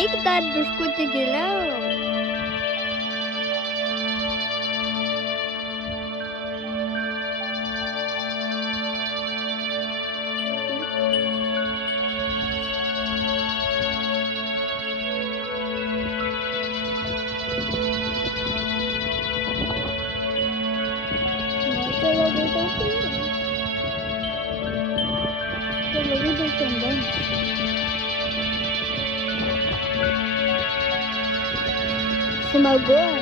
एक दात बिस्कुट गेलं. चलो बेटा चलो बेटा चंदन Semoga